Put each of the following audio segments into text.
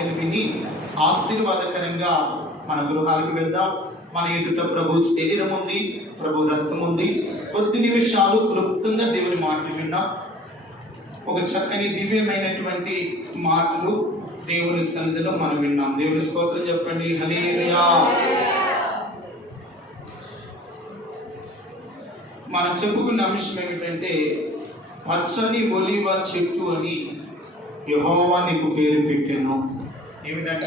వాక్యాన్ని విని ఆశీర్వాదకరంగా మన గృహాలకు వెళ్దాం. మన ఎదుట ప్రభు శరీరం ఉంది, ప్రభు రక్తం ఉంది. కొద్ది నిమిషాలు క్లుప్తంగా దేవుని మాటలు విన్నాం. ఒక చక్కని దివ్యమైనటువంటి మాటలు దేవుని సన్నిధిలో మనం విన్నాం. దేవుని స్తోత్రం చెప్పండి. హల్లెలూయా. మనం చెప్పుకున్న అంశం ఏమిటంటే పచ్చని ఒలీవ చెట్టు అని యెహోవా నీకు పేరు పెట్టాను. ఏమిటంట?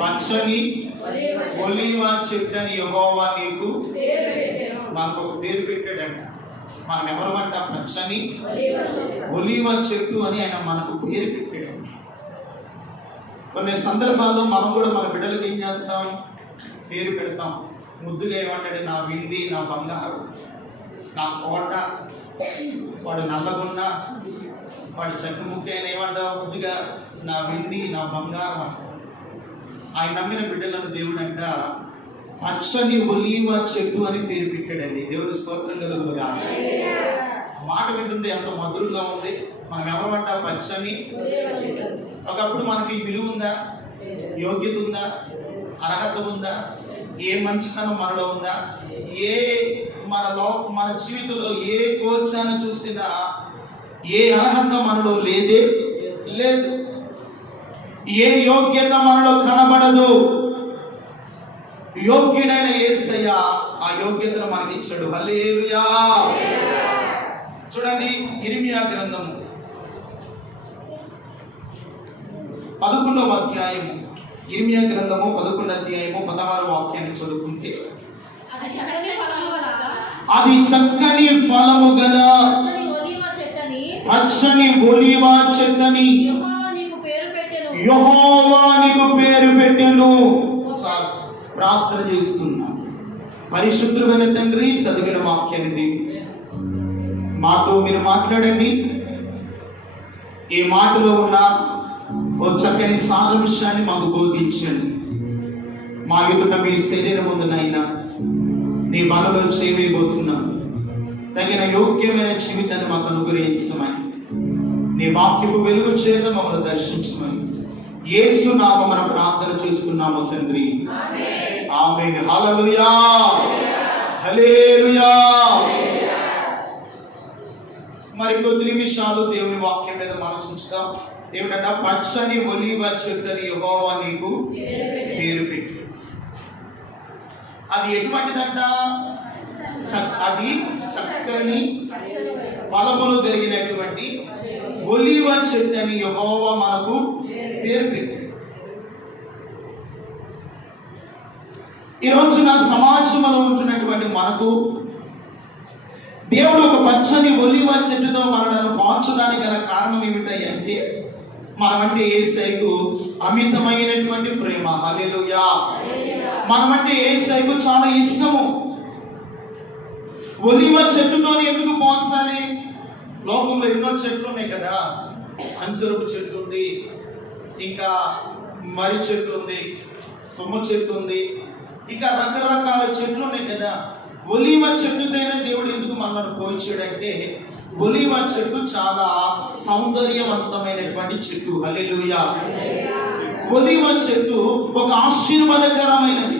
పచ్చని ఒలీవ చెట్టు అని యెహోవా నీకు మనకు ఒక పేరు పెట్టాడంట. మనం ఎవరమంట? పచ్చని ఒలీవ చెట్టు అని ఆయన మనకు పేరు పెట్టాడు. కొన్ని సందర్భాల్లో మనం కూడా మన బిడ్డలకు ఏం చేస్తాం? పేరు పెడతాం. ముద్దుగా ఏమంటాడు? నా వెండి, నా బంగారు, నా కోట, వాడు నల్లగున్న, వాడు చెట్టు ముక్కైన ఏమంటావు? ముద్దుగా నా వెండి, నా బంగారం అంటాడు. ఆయన నమ్మిన బిడ్డలను దేవుడు అంట పచ్చని ఒలీవ చెట్టు అని పేరు పెట్టాడండి. దేవుని స్తోత్రం కలుగుగా. మాట వింటుంటే ఎంత మధురంగా ఉంది. మనం ఎవరమంట? పచ్చని. ఒకప్పుడు మనకి విలువ ఉందా? యోగ్యత ఉందా? అర్హత ఉందా? ఏ మంచితనం మనలో ఉందా? ఏ మన జీవితంలో ఏ కోశాన్ని చూసినా ఏ అర్హత మనలో లేదే లేదు. ఏ యోగ్యత మనలో కనబడదు. యోగ్యుడైన యేసయ్య ఆ యోగ్యతను మనకి ఇచ్చాడు. హల్లెలూయా. చూడండి, ఇర్మియా గ్రంథము 11వ అధ్యాయము, ఇర్మియా గ్రంథము 11వ అధ్యాయము 16వ వాక్యాన్ని చదువుకుంటే, అది చక్కని ఫలము గల పచ్చని ఒలీవ చెట్టని యెహోవా నీకు పేరు పెట్టెను. ప్రార్థన చేస్తున్నాం. పరిశుద్ధమైన తండ్రి, చదివిన వాక్యాన్ని దీవించి మాతో మీరు మాట్లాడండి. ఈ మాటలో ఉన్న ఓ చక్కని సారాంశాన్ని మాకు బోధించండి. మా ఎదుట మీ శరీరం ముందునైనా నీ బలలో చేయబోతున్నాం. తగిన యోగ్యమైన జీవితాన్ని మాకు అనుగ్రహించమని, నీ వాక్యపు వెలుగు చేత మమ్మల్ని దర్శించమని యేసు నామమున ప్రార్థన చేసుకున్నాము తండ్రి. ఆమేన్. హల్లెలూయా. హల్లెలూయా. మరి కొద్ది నిమిషాలు దేవుని వాక్యం మీద మనసు ఉంచుతాం. దేవుడంట పచ్చని ఒలీవ చెట్టుని యెహోవా నీకు పేరు పెట్టు. అది ఎటువంటిదంట? అది చక్కని ఫలములు కలిగినటువంటి ఒలీవ చెట్టు అని యెహోవా మనకు పేరు పెట్టాడు. ఈ రోజున సమాజంలో ఉంటున్నటువంటి మనకు దేవుడు ఒక పచ్చని ఒలీవ చెట్టుతో మనలను పోల్చడానికి గల కారణం ఏమిటంటే మనమంటే యేసయ్యకు అమితమైనటువంటి ప్రేమ. హల్లెలూయా. మనమంటే యేసయ్యకు చాలా ఇష్టము. ఒలీవ చెట్టుతో ఎందుకు పోల్చాలి? లోకంలో ఎన్నో చెట్లు ఉన్నాయి కదా. అంజరపు చెట్టు ఉంది, ఇంకా మర్రి చెట్టు ఉంది, తుమ్మ చెట్టు ఉంది, ఇంకా రకరకాల చెట్లు ఉన్నాయి కదా. ఒలీవ చెట్టుతోనే దేవుడు ఎందుకు మనల్ని పోల్చాడంటే ఒలీవ చెట్టు చాలా సౌందర్యవంతమైనటువంటి చెట్టు. హల్లెలూయా. ఒలీవ చెట్టు ఒక ఆశీర్వాదకరమైనది.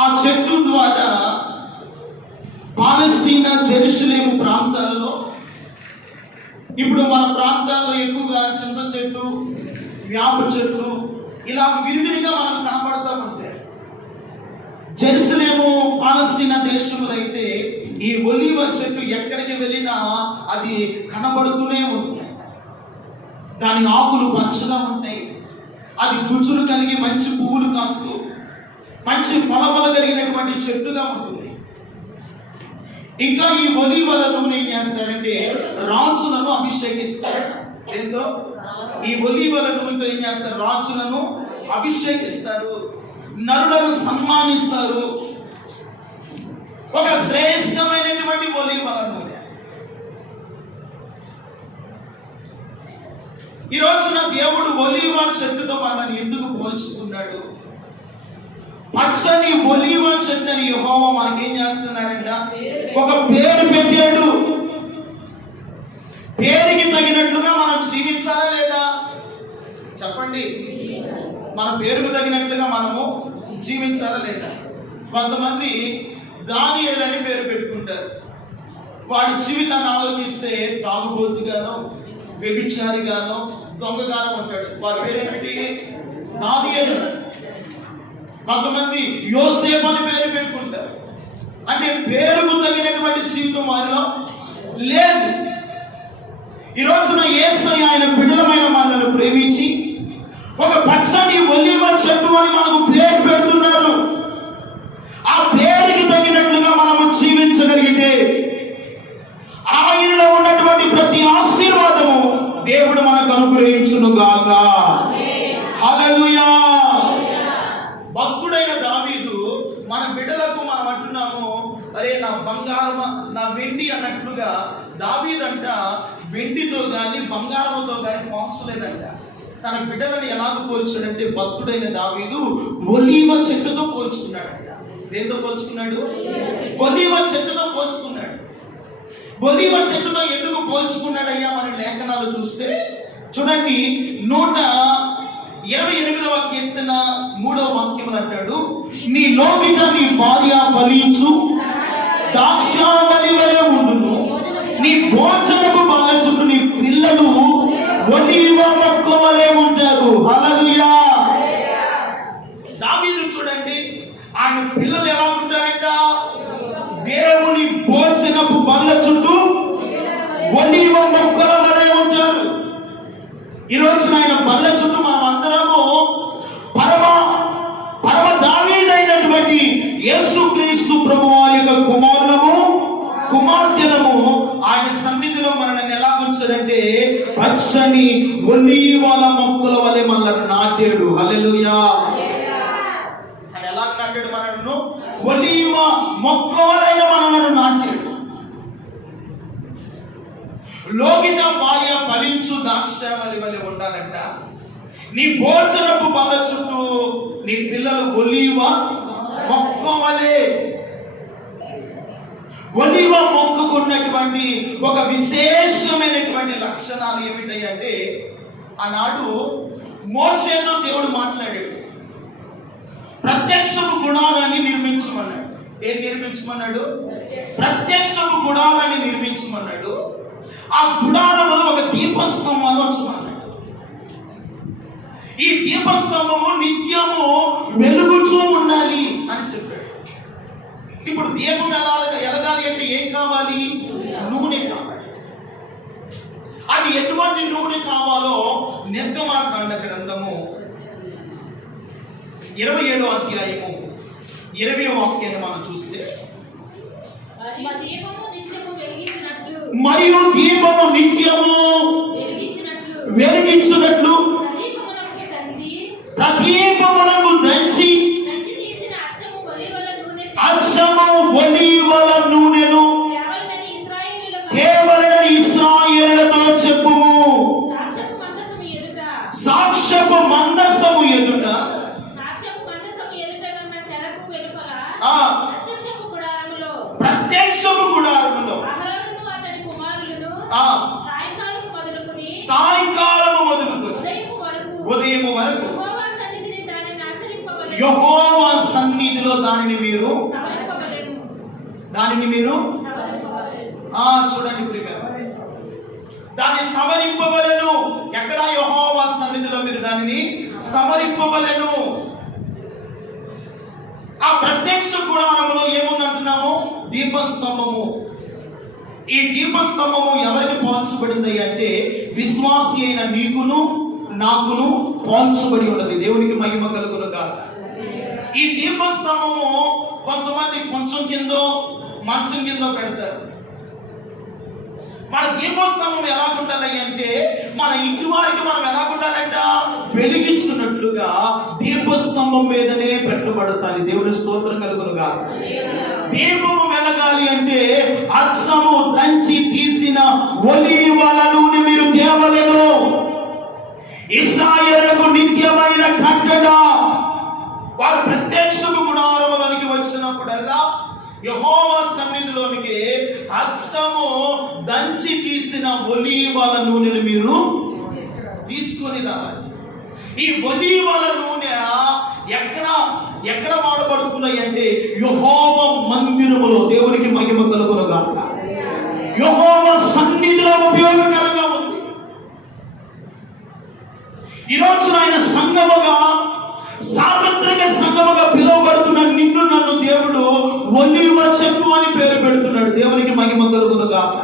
ఆ చెట్టు ద్వారా పాలస్తీనా, జెరూసలేము ప్రాంతాలలో, ఇప్పుడు మన ప్రాంతాల్లో ఎక్కువగా చింత చెట్టు, వేప చెట్లు ఇలా విరివిరిగా మనకు కనబడతా ఉంటాయి. జెరూసలేము, పాలస్తీనా దేశంలో అయితే ఈ ఒలీవ చెట్టు ఎక్కడికి వెళ్ళినా అది కనబడుతూనే ఉంటుంది. దాని ఆకులు పచ్చగా ఉంటాయి. అది గుజ్జులు కలిగి మంచి పువ్వులు కాస్తూ మంచి ఫలములు కలిగినటువంటి చెట్టుగా ఉంటుంది. ఇంకా ఈ ఒలీవలను ఏం చేస్తారంటే రాజులను అభిషేకిస్తారు. ఏందో ఈ ఒలీవలను ఏం చేస్తారు? రాజులను అభిషేకిస్తారు, నరులను సన్మానిస్తారు. ఒక శ్రేష్టమైనటువంటి ఒలీవలను ఈ రోజున దేవుడు ఒలీవ చెట్టుతో మనల్ని ఎందుకు పోల్చుకున్నాడు? పచ్చని ఒలీవ చెట్టుని యెహోవా మనకేం చేస్తున్నారంట? ఒక పేరు పెట్టాడు. పేరుకి తగినట్లుగా మనం జీవించాలా లేదా? చెప్పండి. మన పేరుకు తగినట్లుగా మనము జీవించాలా లేదా? కొంతమంది దానియేలు అని పేరు పెట్టుకుంటారు. వాడి జీవితాన్ని ఆలోచిస్తే తాగుబోతుగానో, వ్యభిచారిగానో, దొంగగానో ఉంటాడు. వాడి పేరేంటి? దానియేలు. కొంతమంది యోసేపు అని పేరు పెట్టుకుంటారు. అంటే పేరుకు తగినటువంటి జీవితం వారిలో లేదు. ఈ రోజున యేసయ్య ఆయన బిడ్డలమైన మనల్ని ప్రేమించి ఒక పచ్చని ఒలీవ చెట్టు అని మనకు పేరు పెడుతున్నారు. ఆ పేరుకి తగినట్లుగా మనము జీవించగలిగితే ఆయనలో ఉన్నటువంటి ప్రతి ఆశీర్వాదము దేవుడు మనకు అనుగ్రహించును గాక. హల్లెలూయా. భక్తుడైన దావీదు మన బిడ్డలకు మనం అంటున్నాము, అరే నా బంగారం నా వెండి అన్నట్లుగా దావీదంట వెండితో కానీ బంగారంతో కానీ పోల్చలేదంట. తన బిడ్డలను ఎలాగ పోల్చాడంటే భక్తుడైన దావీదు ఒలీవ చెట్టుతో పోల్చుకున్నాడంట. దేంతో పోల్చుకున్నాడు? ఒలీవ చెట్టుతో పోల్చుకున్నాడు. ఒలీవ చెట్టుతో ఎందుకు పోల్చుకున్నాడయ్యా మన లేఖనాలు చూస్తే చూడండి. 128వ కీర్తన 3వ వాక్యం అంటాడు, నీ లోకిట నీ భార్య ఫలించు ద్రాక్షావళి వలె ఉండును, నీ భోజనపు బల్ల చుట్టూ నీ పిల్లలు ఒలీవ మొక్క వలె ఉంటారు. హల్లెలూయా. దావీదు చూడండి, ఆయన పిల్లలు ఎలా ఉంటారంట? దేవుని భోజనపు బల్ల చుట్టూ ఒలీవ మొక్కల వలె ఉంటారు. ఈ రోజు ఆయన బల్ల చుట్టూ మనం అందరము పరమ దావీదైనటువంటి యేసుక్రీస్తు ప్రభువారి యొక్క కుమార్తెలము ఆయన సన్నిధిలో మనల్ని ఎలా ఉంచారంటే పచ్చని ఒలీవల మొక్కల వలె మనల్ని నాటాడు. హల్లెలూయా. ఆయన ఎలా నాటాడు? మనల్ని ఒలీవ మొక్క వలె మనల్ని నాటాడు. లోకిట భార్య ఫలించు ద్రాక్షావళి వలె ఉండాలంట. నీ భోజనపు బల్ల చుట్టూ నీ పిల్లలు ఒలీవ మొక్క వలె. ఒలీవ మొక్కకు ఉన్నటువంటి ఒక విశేషమైనటువంటి లక్షణాలు ఏమిటంటే, ఆనాడు మోషేతో దేవుడు మాట్లాడాడు. ప్రత్యక్షపు గుడారాన్ని నిర్మించమన్నాడు. ఏం నిర్మించమన్నాడు? ప్రత్యక్షపు గుడారాన్ని నిర్మించమన్నాడు. ఆ గుడారంలో ఒక దీపస్తంభాన్ని ఉంచమన్నాడు. ఈ దీపస్తంభము నిత్యము వెలుగుచూ ఉండాలి అని చెప్పాడు. ఇప్పుడు దీపం ఎలగాలి అంటే ఏం కావాలి? నూనె కావాలి. అది ఎటువంటి నూనె కావాలో నిర్గమాకాండ గ్రంథము 27వ అధ్యాయము 20వ వాక్యాన్ని మనం చూస్తే, మరియు దీపము నిత్యము వెలిగించున్నట్లు ప్రదీపమునకు దంచి అచ్చము ఒలీవల నూనెను కేవలని ఇశ్రాయేలుతో చెప్పుము. సాక్ష్యపు మందసము ఎదుట ప్రత్యక్షపు గుడారములో సాయంకాలము మొదలుకొని ఉదయము వరకు యెహోవా సన్నిధిలో దానిని మీరు చూడండి ప్రియులారా, దాన్ని సవరింపవలెను. ఎక్కడ? యెహోవా సన్నిధిలో మీరు దానిని సవరింపవలెను. ఆ ప్రత్యక్ష గుడారంలో ఏముందంటున్నాము? దీపస్తంభము. ఈ దీపస్తంభము ఎవరికి పోల్చబడింది అంటే విశ్వాసి అయిన నీకును నాకును పోల్చబడి ఉన్నది. దేవునికి మహిమ కలుగును గాక. ఈ దీపస్తంభము కొంతమంది కొంచెం కిందో మంచం కిందో పెడతారు. మన దీపస్తంభం ఎలా ఉండాలి అంటే మన ఇంటి వారికి మనం ఎలా ఉండాలంట? వెలిగించున్నట్లుగా దీపస్తంభం మీదనే పెట్టబడతాయి. దేవుని స్తోత్రం కలుగును గాక. దీపము వెలగాలి అంటే అచ్చము దంచి తీసిన ఒలీవల నూనె మీరు తేవలెను. ఇశ్రాయేలుకు నిత్యమైన కట్టడ. వారు ప్రత్యక్షపు గుడారములోనికి వచ్చినప్పుడల్లా యెహోవా సన్నిధిలోనికి అచ్చము దంచి తీసిన ఒలీవల నూనెను మీరు తీసుకొని రావాలి. ఈ ఒలీవల నూనె ఎక్కడ వాడబడుతున్నాయి అంటే యెహోవా మందిరములో, దేవునికి మహిమ కలుగునుగాక, యెహోవా సన్నిధిలో ఉపయోగకరంగా ఉంది. ఈరోజు ఆయన సంఘముగా, సార్వత్రిక సంఘముగా పిలువబడుతున్న నిన్ను నన్ను దేవుడు ఒలీవ చెట్టు అని పేరు పెడుతున్నాడు. దేవునికి మహిమ కలుగునుగాక.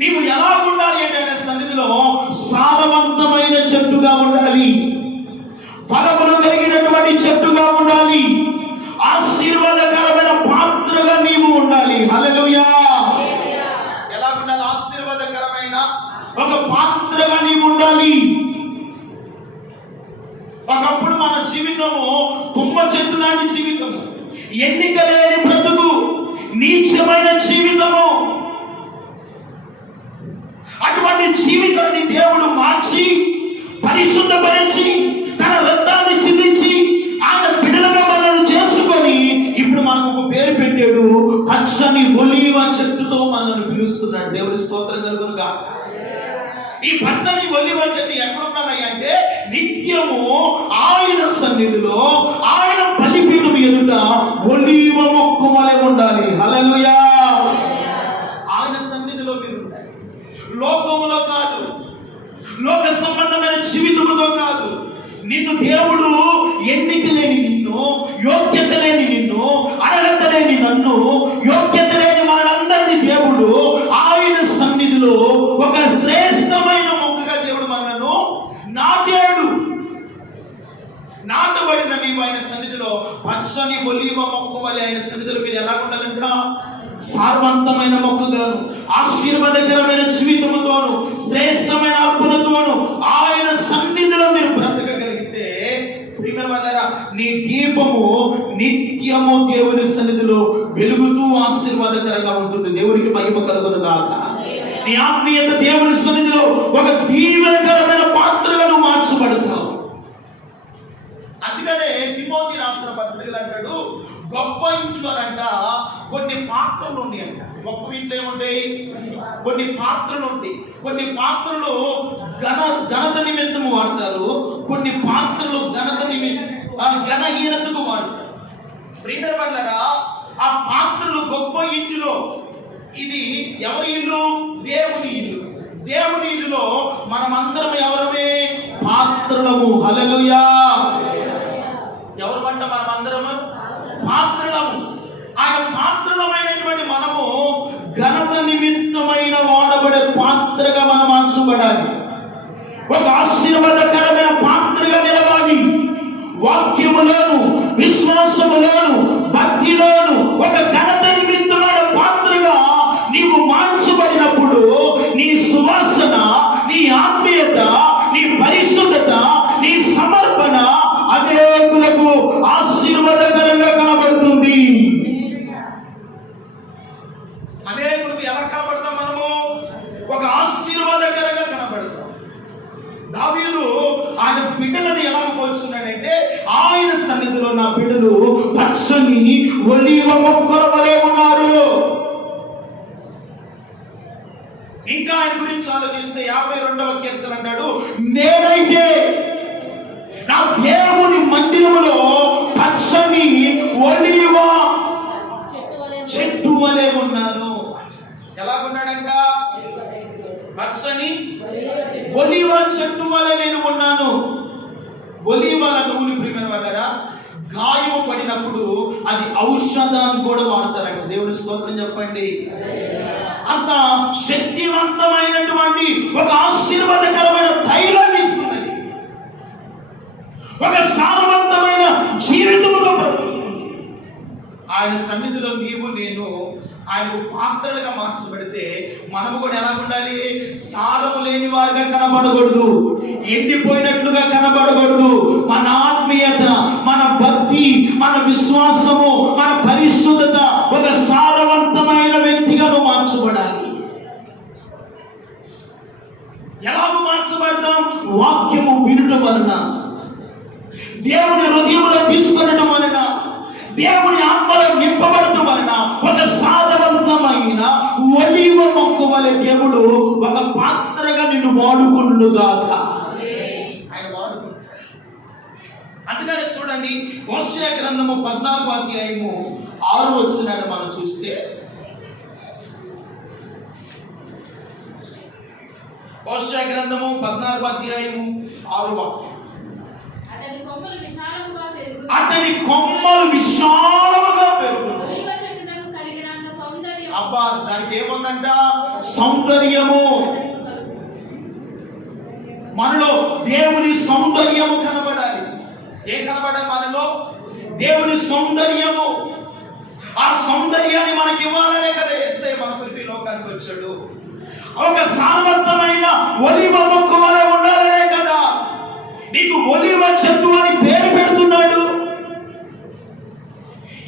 నీవు ఎలా ఉండాలి అంటే ఆయన సన్నిధిలో సారవంతమైన చెట్టుగా ఉండాలి, ఫలములు కలిగినటువంటి చెట్టుగా ఉండాలి, ఆశీర్వాదకరమైన పాత్రగా నీవు ఉండాలి. హల్లెలూయా. ఎలా ఉండాలి? ఆశీర్వాదకరమైన ఒక పాత్రగా నీవు ఉండాలి. ఒకప్పుడు మన జీవితము తుమ్మ చెట్టు లాంటి జీవితము, ఎన్నిక లేని బ్రతుకు, నీచమైన జీవితము. అటువంటి జీవితాన్ని దేవుడు మార్చి పరిశుద్ధపరిచి తన రక్తాన్ని చిందించి ఆయన బిడ్డలుగా మనల్ని చేసుకొని ఇప్పుడు మనకు ఒక పేరు పెట్టాడు. పచ్చని ఒలీవ చెట్టుతో మనల్ని పిలుస్తున్నాడు. దేవుడి స్తోత్రం కలుగునుగాక. ఈ పచ్చని ఒలీవ చెట్టు ఎక్కడున్నాయి అంటే నిత్యము ఆయన సన్నిధిలో, ఆయన బలిపీఠం ఎదుట ఒలీవ మొక్క వలె ఉండాలి. హల్లెలూయా. ఆయన సన్నిధిలో మీరు ఉండాలి. లోకములో కాదు, లోక సంబంధమైన జీవితముతో కాదు. నిన్ను దేవుడు ఎన్నిక లేని నిన్ను, యోగ్యత లేని నిన్ను, అర్హత లేని నన్ను, యోగ్యత లేని మనందరినీ దేవుడు ఆయన సన్నిధిలో ఒక శ్రేష్టమైన మొక్కగా దేవుడు మనను నాటాడు. నాటబడిన నీవు ఆయన సన్నిధిలో పచ్చని ఒలీవ మొక్క వలె ఆయన సన్నిధిలో మీరు ఎలా ఉండాలంట? సారవంతమైన మొక్కగాను, ఆశీర్వాదకరమైన జీవితముతోను, శ్రేష్టమైన అర్పణతోను ఆయన సన్నిధిలో మీరు బ్రతకగలిగితే ప్రియమైన వారలారా, నీ దీపము నిత్యము దేవుని సన్నిధిలో వెలుగుతూ ఆశీర్వాదకరంగా ఉంటుంది. దేవునికి మహిమ కలుగునుగాక. నీ ఆత్మీయత దేవుని సన్నిధిలో ఒక దీవెనకరమైన పాత్రగా నువ్వు మార్చబడతావు. అందుకనే తిమోతి రాసిన పత్రికలు అంటాడు, గొప్ప ఇంట్లోనంట కొన్ని పాత్రలు ఉన్నాయంట. గొప్ప ఇంట్లో ఏముంటాయి? కొన్ని పాత్రలు ఉంటాయి. కొన్ని పాత్రలు ఘనత నిమిత్తము వాడతారు, కొన్ని పాత్రలు ఘనహీనతకు వాడతారు. ప్రియమైన వాళ్ళరా, ఆ పాత్రలు గొప్ప ఇంటిలో, ఇది ఎవరి ఇల్లు? దేవుని ఇల్లు. దేవుని ఇల్లులో మనమందరం ఎవరమే? పాత్రలము. హల్లెలూయా. ఎవరు అంట? మనమందరము పాత్రలము. ఆయన పాత్రలమైనటువంటి మనము ఘనత నిమిత్తమైన వాడబడే పాత్రగా మనం మార్చబడాలి. ఒక ఆశీర్వాదకరమైన పాత్రగా నిలవాలి. వాక్యములోను, విశ్వాసములోను, భక్తిలోను ఒక ఘనత నిమిత్తమైన పాత్రగా నీవు మార్చబడినప్పుడు నీ సువాసన, నీ ఆత్మీయత, నీ పరిశుద్ధత, నీ సమర్పణ అనేకులకు ఆశీర్వాదకరంగా కనబడుతుంది. అనేకులకు ఎలా కనబడతాం? మనము ఒక ఆశీర్వాదకరంగా కనబడతాం. దావీదు ఆయన బిడ్డలను ఎలా పోల్చున్నాడంటే, ఆయన సన్నిధిలో నా బిడ్డలు పచ్చని ఒలీవ మొక్కల వలె ఉన్నారు. ఇంకా ఆయన గురించి ఆలోచిస్తే 52వ కీర్తన అంటాడు, నేనైతే నా దేవుని మందిరములో పచ్చని ఒలీవ చెట్టు వలె ఉన్నాను. ఎలా ఉన్నాడంట? పచ్చని ఒలీవ చెట్టు వలె నేను ఉన్నాను. ఒలీవల నూనె ప్రియమైన వాళ్ళరా, గాయము పడినప్పుడు అది ఔషధాన్ని కూడా వాడతారంట. దేవుని స్తోత్రం చెప్పండి. అంత శక్తివంతమైనటువంటి ఒక ఆశీర్వాదకరమైన తైలాన్ని ఇస్తుంది. ఒక సారవంతమైన జీవితంలో ఆయన సన్నిధిలో నీవు నేను ఆయనకు పాత్రలుగా మార్చబడితే మనము కూడా ఎలా ఉండాలి? సారము లేని వారిగా కనబడకూడదు, ఎండిపోయినట్లుగా కనబడకూడదు. మన ఆత్మీయత, మన భక్తి, మన విశ్వాసము, మన పరిశుద్ధత ఒక సారవంతమైన వ్యక్తిగా మార్చబడాలి. ఎలా మార్చబడతాం? వాక్యము వినటం వలన, దేవుని హృదయంలో తీసుకొనడం వలన, దేవుని ఆత్మలో నింపబడటం వలన ఒక సాధన ఒలీవ మొక్క వలె దేవుడు ఒక పాత్రగా నిన్ను వాడుకుంటుగాక. ఆయన వాడుకుంటాడు. అందుకనే చూడండి, హోషేయ గ్రంథము 14వ అధ్యాయము 6వ వచనాన్ని మనం చూస్తే, హోషేయ గ్రంథము 14వ అధ్యాయము 6వ వాక్యం, అతని కొమ్మలు విశాలముగా పెరుగుతాయి. అబ్బా, దానికి ఏముందంట? సౌందర్యము. మనలో దేవుని సౌందర్యము కనబడాలి. ఏం కనబడాలి మనలో? దేవుని సౌందర్యము. ఆ సౌందర్యాన్ని మనకి ఇవ్వాలనే కదా యేసయ్య మన పృథ్వీ లోకానికి వచ్చాడు. ఒక సారవంతమైన ఒలివ మొక్క వలె ఉండాలనే కదా నీకు ఒలివ చెట్టు అని పేరు పెడుతున్నాడు.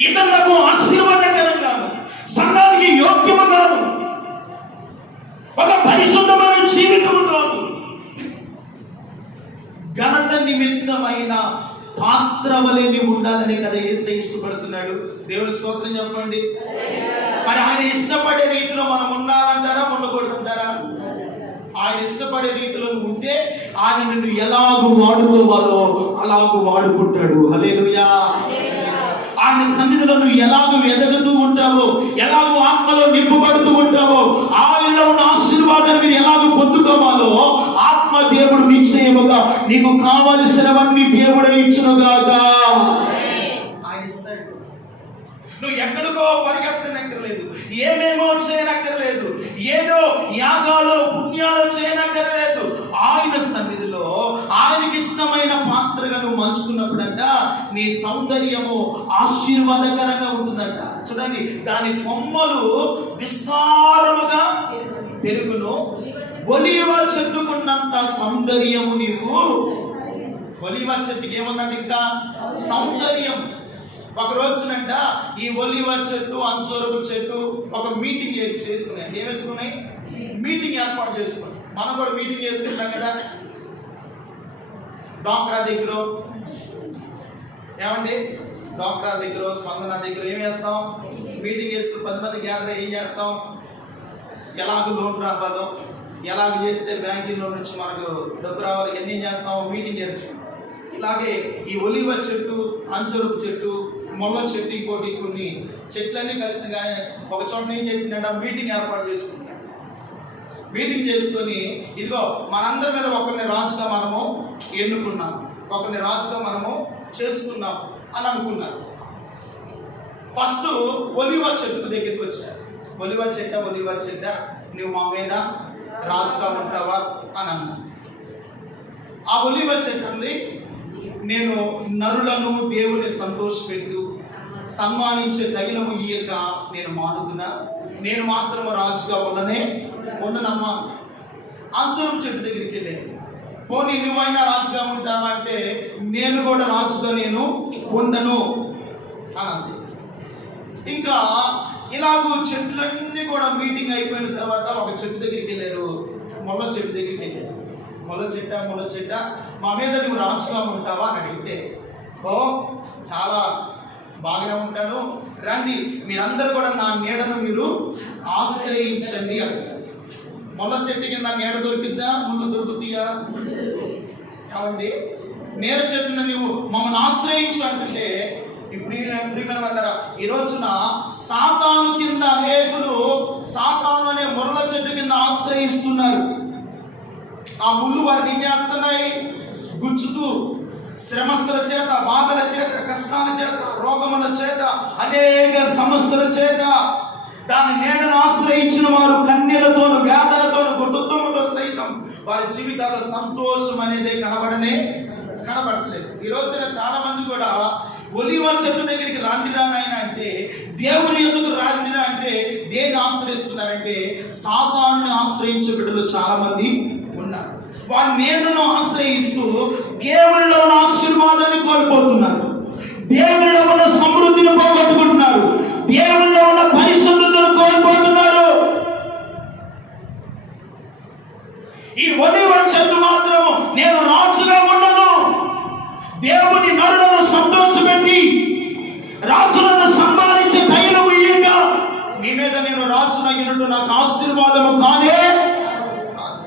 ఇతరులకు ఆశీర్వాదకరంగాను, సంఘానికి యోగ్యముగాను, ఒక పరిశుద్ధమైన జీవితముతోను, ఘనత నిమిత్తమైన పాత్ర వలె ఉండాలని కదా యేసయ్య ఇష్టపడుతున్నాడు. దేవుని స్తోత్రం చెప్పండి. మరి ఆయన ఇష్టపడే రీతిలో మనం ఉండాలంటారా, ఉండకూడదంటారా? ఆయన ఇష్టపడే రీతిలో ఉంటే ఆయన నిన్ను ఎలాగూ వాడుకోవాలో అలాగూ వాడుకుంటాడు. హల్లెలూయా. ఆయన సన్నిధిలో నువ్వు ఎలాగూ ఎదుగుతూ ఉంటావో, ఎలాగో ఆత్మలో నింపబడుతూ ఉంటావో, ఆయనలో ఉన్న ఆశీర్వాదాన్ని మీరు ఎలాగో పొందుకోవాలో ఆత్మ దేవుడు నిశ్చయముగా నీకు కావలసినవన్నీ దేవుడే ఇచ్చునుగాక. ఆయన ఇస్తాడు. నువ్వు ఎక్కడికో పరిగెత్తనక్కర్లేదు, ఏమేమో చేయనక్కర్లేదు, ఏదో యాగాలో పుణ్యాలు చేయనక్కర్లేదు. ఆయన సన్నిధిలో ఆయనకి ఇష్టమైన పాత్రగా నువ్వు మంచుకున్నప్పుడంట నీ సౌందర్యము ఆశీర్వాదకరంగా ఉంటుందంట. చూడండి, దాని కొమ్మలు విస్తారముగా పెరుగును, ఒలీవ చెట్టుకున్నంత సౌందర్యము నీకు. ఒలీవ చెట్టుకి ఏముందంటే ఇంకా సౌందర్యం. ఒక రోజునంట ఈ ఒలీవ చెట్టు, అంచూరపు చెట్టు ఒక మీటింగ్ చేసుకున్నాయి. ఏం వేసుకున్నాయి? మీటింగ్ ఏర్పాటు చేసుకున్నాయి. మనం కూడా మీటింగ్ చేసుకుంటాం కదా, డాక్రా దగ్గర, ఏమండి డాక్రా దగ్గర, స్పందన దగ్గర ఏం చేస్తాం? మీటింగ్ చేసుకుని 10 మంది గ్యాదర్ ఏం చేస్తాం? ఎలాగ లోన్ రావాలో, ఎలాగ చేస్తే బ్యాంకింగ్లో నుంచి మనకు డబ్బు రావాలి, ఎన్ని చేస్తాం? మీటింగ్ చేసుకుంటాం. ఇలాగే ఈ ఒలీవ చెట్టు, అంచూరపు చెట్టు, మొల్ల చెట్టు, ఇంకోటి కొన్ని చెట్లన్నీ కలిసి ఒక చోట ఏం చేసిందంటే మీటింగ్ ఏర్పాటు చేసుకుంటాం. మీటింగ్ చేసుకొని ఇదిగో మనందరి మీద ఒకరిని రాజుగా మనము ఎన్నుకున్నాం, ఒకరిని రాజుగా మనము చేసుకున్నాం అని అనుకున్నారు. ఫస్ట్ ఒలీవ చెట్టు దగ్గరికి వచ్చారు. ఒలీవ చెట్ట నువ్వు మా మీద రాజుగా ఉంటావా అని అన్నాను. ఆ ఒలీవ చెట్టు ఉంది, నేను నరులను దేవుని సంతోషపెట్టు సన్మానించే తైలము ఇయ్యక నేను మానుకున్నా, నేను మాత్రము రాజుగా ఉండనమ్మా. అంచూరపు చెట్టు దగ్గరికి వెళ్ళాను. పోనీ నువ్వైనా రాజుగా ఉంటావంటే నేను కూడా రాజుగా నేను ఉండను అని. ఇంకా ఇలాగూ చెట్లన్నీ కూడా మీటింగ్ అయిపోయిన తర్వాత ఒక చెట్టు దగ్గరికి వెళ్ళారు, మొల్ల చెట్టు దగ్గరికి వెళ్ళారు. మొల్ల చెట్ట మా మీద నువ్వు రాజుగా ఉంటావా అని అడిగితే, ఓ చాలా బాగానే ఉంటాను, రండి మీరందరూ కూడా నా నీడను మీరు ఆశ్రయించండి అంటారు. మొల్ల చెట్టు కింద నీడ దొరికిద్దా, ముళ్ళు దొరుకుతాయా? ఏమండి, నేర చెట్టును నువ్వు మమ్మల్ని ఆశ్రయించు అంటుంటే, ఇప్పుడు ఈ రోజున సాతాను కింద అనేకులు సాతాను అనే ముర్ర చెట్టు కింద ఆశ్రయిస్తున్నారు. ఆ ముళ్ళు వారిని ఏం చేస్తున్నాయి? గుచ్చుతూ శ్రమస్సుల చేత, బాధల చేత, కష్టాల చేత, రోగముల చేత, అనేక సమస్యల చేత దాని నీడను ఆశ్రయించిన వారు కన్యలతోను, వ్యాధులతోను, కుటుంబంతో సైతం వారి జీవితాల్లో సంతోషం అనేది కనబడట్లేదు. ఈ రోజున చాలా మంది కూడా ఒలీవ చెట్టు దగ్గరికి రాండిరా నాయన అంటే, దేవుని ఎందుకు రాండిరా అంటే దేన్ని ఆశ్రయిస్తున్నారంటే సాతానుని ఆశ్రయించే బిడ్డలు చాలా మంది ఉన్నారు. వారి నీడను ఆశ్రయిస్తూ దేవునిలో ఉన్న ఆశీర్వాదాన్ని కోల్పోతున్నారు, దేవునిలో ఉన్న సమృద్ధిని పోగొట్టుకుంటున్నారు, దేవునిలో ఉన్న పరిశుద్ధతను కోల్పోతున్నారు. ఈ ఒలీవ చెట్టు మాత్రం నేను రాజుగా ఉండను, దేవుని నరులను సంతోషపెట్టి రాజులను సంపాదించే తైలము ఇయ్యగా నీ మీద నేను రాజునయ్యును చేయుట నాకు ఆశీర్వాదము కానే కాదు.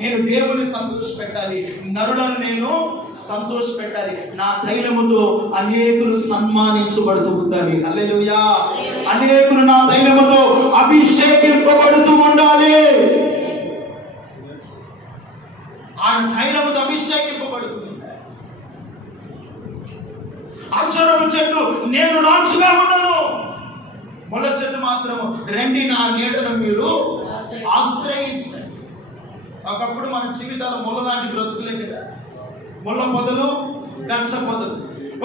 నేను దేవుని సంతోష పెట్టాలి, నరులను నేను సంతోష పెట్టాలి. నా తైలముతో అనేకులు సన్మానించబడుతూ ఉండాలి. హల్లెలూయా. అనేకులు నా తైలముతో అభిషేకింపబడుతూ ఉండాలి. ఆ తైలముతో అభిషేకింపబడుతుంది. అంజూరపు చెట్టు నేను రాజుగా ఉన్నాను, ముళ్ళ చెట్టు మాత్రము రండి నా నీడను మీరు ఆశ్రయించండి. ఒకప్పుడు మన జీవితాలు ముళ్ళ లాంటి బ్రతుకులే కదా, ముళ్ళ పొదలు, గచ్చ పొదలు.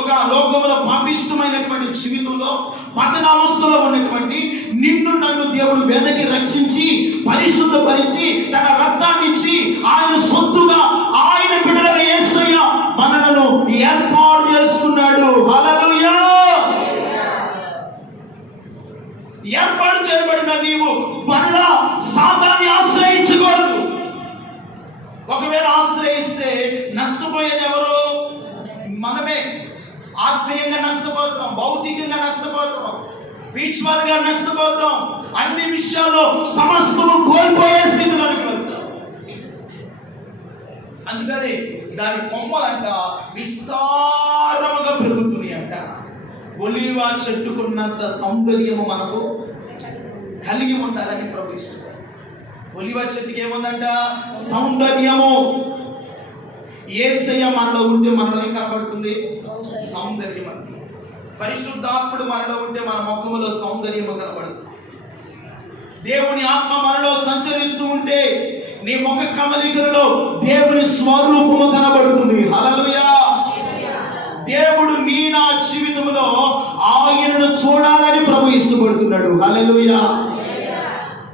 ఒక లోకంలో పాపిష్టమైనటువంటి జీవితంలో పతనావస్థలో ఉన్నటువంటి నిన్ను నన్ను దేవుడు వెనక్కి రక్షించి పరిశుద్ధపరిచి తన రక్తాన్ని ఇచ్చి ఆయన సొత్తుగా ఆయన బిడ్డలుగా యేసయ్య మనలను ఏర్పాటు చేసుకున్నాడు. హల్లెలూయా. ఏర్పాటు చేయబడిన నీవు మరలా సాతాన్ని ఆశ్రయించకూడదు. ఒకవేళ ఆశ్రయిస్తే నష్టపోయేది ఎవరు? మనమే. ఆత్మీయంగా నష్టపోతాం, భౌతికంగా నష్టపోతాం, స్పిరిచువల్ గా నష్టపోతాం, అన్ని విషయాల్లో సమస్తము కోల్పోయే స్థితిలోకి వెళ్తాం. అందుకని దాని కొమ్మలంట విస్తారముగా పెరుగుతున్నాయి అంట. ఒలీవ చెట్టుకున్నంత సౌందర్యము మనకు కలిగి ఉండాలని ప్రభుత్వం. ఒలీవ చెట్టుకి ఏముందంట? సౌందర్యము. యేసయ్య మనలో ఉంటే మనలో ఏం కనబడుతుంది? సౌందర్యం అండి. పరిశుద్ధాత్ముడు మనలో ఉంటే మన ముఖములో సౌందర్యము కనబడుతుంది. దేవుని ఆత్మ మనలో సంచరిస్తూ ఉంటే నీ ముఖ కమలికలలో దేవుని స్వరూపము కనబడుతుంది. హల్లెలూయా. దేవుడు నీ నా జీవితంలో ఆయనను చూడాలని ప్రభు ఇష్టపడుతున్నాడు. హల్లెలూయా.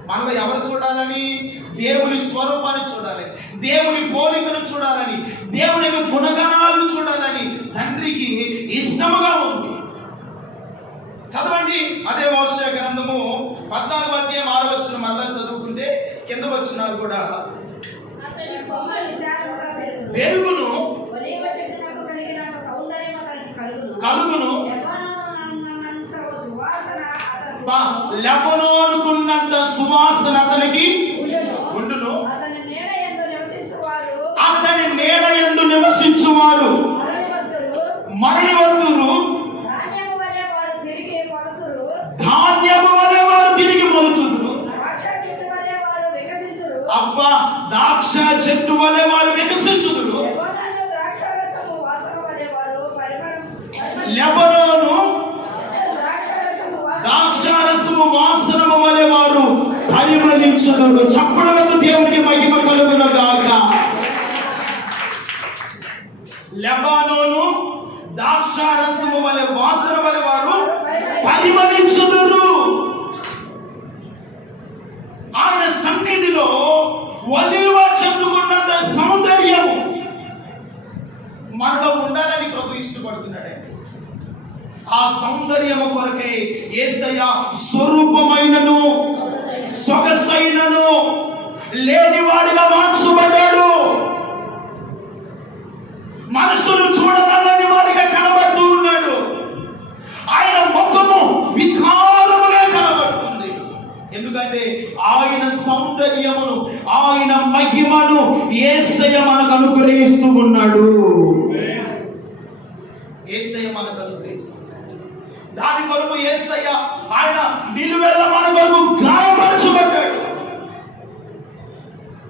మనలో ఎవరు చూడాలని? దేవుని స్వరూపాన్ని చూడాలి, దేవుని పోలికను చూడాలని, దేవుని యొక్క గుణగణాలను చూడాలని తండ్రికి ఇష్టముగా ఉంది. చదవండి అదే మోషే గ్రంథము 14వ అధ్యాయం 6వ వచనం మళ్ళా చదువుకుంటే కింద వచనాలు కూడా పెరుగును కలుగును లెబనోనుకున్నంత సువాసన అతనికి ఉండును. అతని నీడ యందు నివసించువారు మరణివంతురు, ధాన్యము వలె వారు తిరిగి మొలుచుదురు. అబ్బా, ద్రాక్ష చెట్టు వలె వారు వికసించుదురు. లెబనోను ద్రాక్షారసము వాసనము వలె వారు పరిమళించుదురు. చప్పుడులకు దేవునికి మహిమ కలుగును గాక. లెబానోను ద్రాక్షారసము వలె వాసన వలె వారు పరిమళించుదురు. ఆయన సన్నిధిలో ఒలీవ చెట్టుకున్నంత సౌందర్యం మనలో ఉండాలని ప్రభు ఇష్టపడుతున్నాడు. ఆ సౌందర్యము కొరకే యేసయ్య స్వరూపమైనను సొగసైనను లేనివాడిగా మార్చబడ్డాడు. మనుషులు చూడగలని వాడిగా కనబడుతూ ఉన్నాడు. ఆయన ముఖము వికారముగా కనబడుతుంది. ఎందుకంటే ఆయన సౌందర్యమును, ఆయన మహిమను యేసయ్య మనకు అనుగ్రహిస్తూ ఉన్నాడు. యేసయ్య మనకు అనుగ్రహిస్తున్నాడు. దాని కొరకు యేసయ్య ఆయన నిలువెల్ల మన కొరకు గాయపరచబడ్డాడు.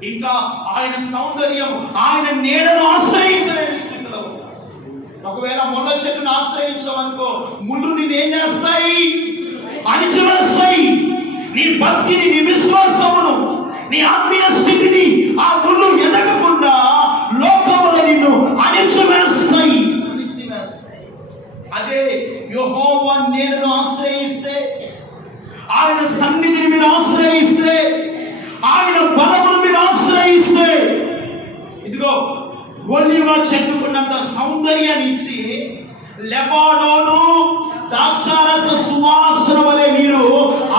ఇంకా ఆయన సౌందర్యం, ఆయన నీడను ఆశ్రయించలేని స్థితిలో. ఒకవేళ ముళ్ళ చెట్టును ఆశ్రయించామనుకో, ముళ్ళు నేనేం చేస్తాయి? అణిచివేస్తాయి. నీ భక్తిని, నీ విశ్వాసమును, నీ ఆత్మీయ స్థితిని ఆ ముళ్ళు ఎదగకుండా లోకములో నిన్ను అణిచివేస్తాయి. అదే యెహోవా నీడను ఆశ్రయిస్తే, ఆయన సన్నిధిని మీరు ఆశ్రయిస్తే, ఆయన బలమును మీరు ఆశ్రయిస్తే, ఇదిగో ఒలీవ చెట్టుకున్నంత సౌందర్యాన్ని ఇచ్చి లెబానోను ద్రాక్షారస సువాసన వలె మీరు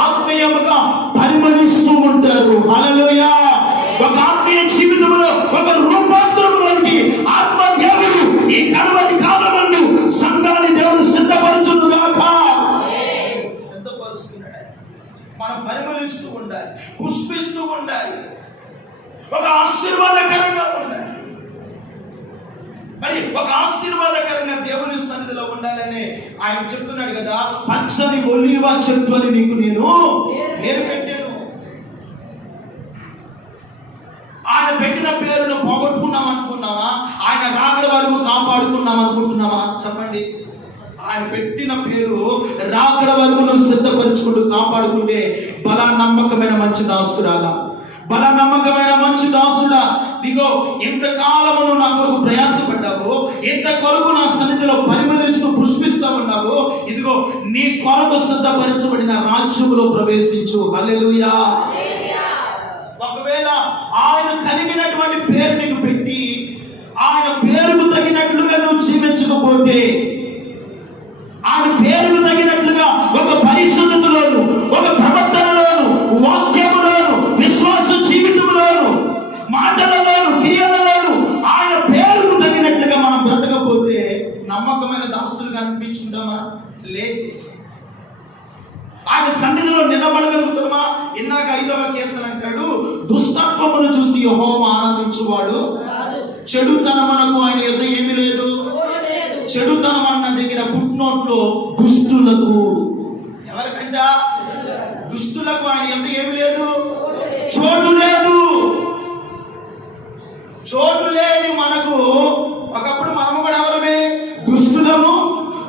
ఆత్మీయముగా పరిమళిస్తూ ఉంటారు. హల్లెలూయా. ఒక ఆత్మీయ జీవితంలో ఒక రూపాంతరంలోకి ఆత్మ దేవుడు ఈ కడవరి కాలమందు సంఘాన్ని దేవుడు సిద్ధపరచును గాక. ఉండాలి, పుష్పిస్తూ ఉండాలి, ఒక ఆశీర్వాదకరంగా ఉండాలి. మరి ఒక ఆశీర్వాదకరంగా దేవుని సన్నిధిలో ఉండాలని ఆయన చెప్తున్నాడు కదా, పచ్చని ఒలీవ చెట్టు అని నీకు నేను పేరు పెట్టాను. ఆయన పెట్టిన పేరును పోగొట్టుకున్నాం అనుకున్నావా? ఆయన రాకడ వరకు కాపాడుకున్నాం అనుకుంటున్నావా? చెప్పండి. ఆయన పెట్టిన పేరు రాకడ వరకు నువ్వు సిద్ధపరచుకుంటూ కాపాడుకుంటే బలా నమ్మకమైన మంచి దాసురాలా, బల నమ్మకమైన మంచి దాసుడా, నీకో ఇంతకాలము నువ్వు నా కొరకు ప్రయాసపడ్డావు, ఇంత కొరకు నా సన్నిధిలో పరిమళిస్తూ పుష్పిస్తూ ఉన్నావు. ఇదిగో నీ కొరకు సిద్ధపరచబడిన రాజ్యములో ప్రవేశించు. హల్లెలూయా. ఒకవేళ ఆయన కలిగినటువంటి పేరు నీకు పెట్టి ఆయన పేరుకు తగినట్లుగా నువ్వు జీవించకపోతే, ఆయన పేరుకు తగినట్లుగా ఒక పరిశుద్ధతలోను, ఒక ప్రవర్తనలోను, వాక్యములోను, విశ్వాస జీవితంలోను, మాటలలోను, క్రియలలోను ఆయన పేరుకు తగినట్లుగా మనం బ్రతకపోతే నమ్మకమైన దాసులుగా అనిపించుంటామా? లేదు. ఆయన సన్నిధిలో నిలబడగలుగుతామా? ఇందాక 5వ కీర్తన అంటాడు, దుష్టత్వమును చూసి యెహోవా ఆనందించువాడు, చెడుతనమునకు ఆయన యొద్ద ఏమీ లేదు. చెడుతనం అన్న దగ్గర పుట్టినోట్లో దుష్టులకు, ఎవరికంట? దుష్టులకు ఆయన యొద్ద ఏమీ లేదు, చోటు లేదు. చోటు లేని మనకు ఒకప్పుడు మనము కూడా ఎవరమే? దుష్టులము,